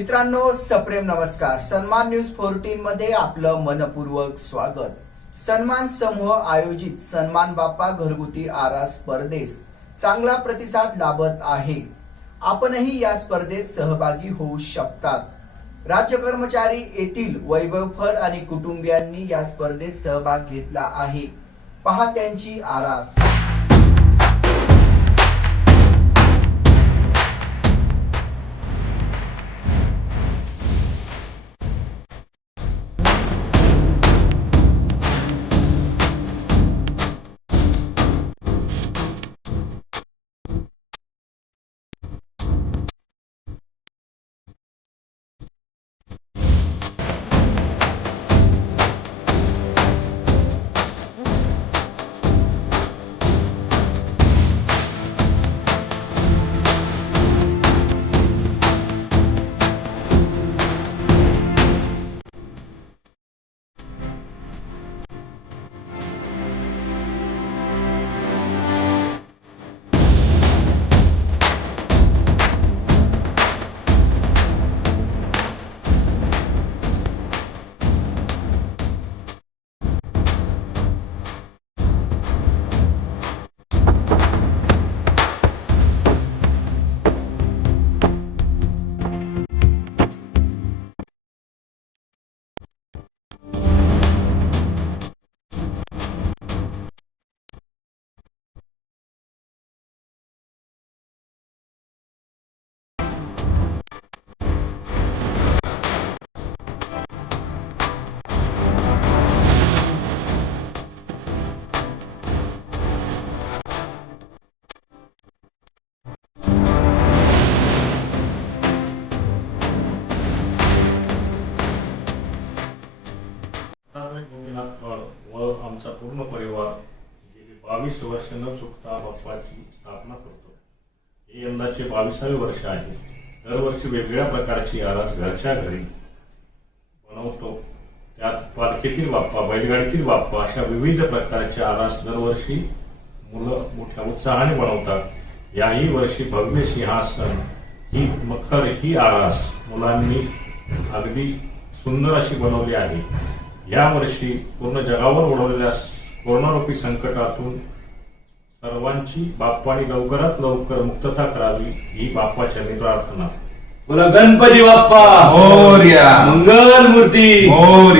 मित्रांनो, सप्रेम नमस्कार। सन्मान न्यूज 14 मध्ये आपलं मनपूर्वक स्वागत। सन्मान समूह आयोजित सन्मान बाप्पा घरगुती आरास स्पर्धेस चांगला प्रतिसाद लाभत आहे। आपणही या स्पर्धेत सहभागी होऊ शकतात। राज्य कर्मचारी येथील वैभव फड आणि कुटुंबियांनी या स्पर्धेत सहभाग घेतला आहे। पहा त्यांची आरास। व आमचा पूर्ण परिवार गेली 22 वर्ष न चुकता बाप्पाची स्थापना करतो। हे यंदाचे 22वे वर्ष आहे। दरवर्षी वेगवेगळ्या प्रकारची आरास घरच्या घरी बनवतो। त्यात पालखीतील बाप्पा, बैलगाडीतील बाप्पा अशा विविध प्रकारच्या आरास दरवर्षी मुलं मोठ्या उत्साहाने बनवतात। याही वर्षी भव्य सिंहासन ही मखर ही आरास मुलांनी अगदी सुंदर अशी बनवली आहे। या वर्षी पूर्ण जगावर ओढवलेल्या कोरोनारूपी संकटातून सर्वांची बाप्पाने लवकरात लवकर मुक्तता करावी ही बाप्पाच्या प्रार्थना। बोला गणपती बाप्पा मोरया, मंगल मूर्ती मोरया।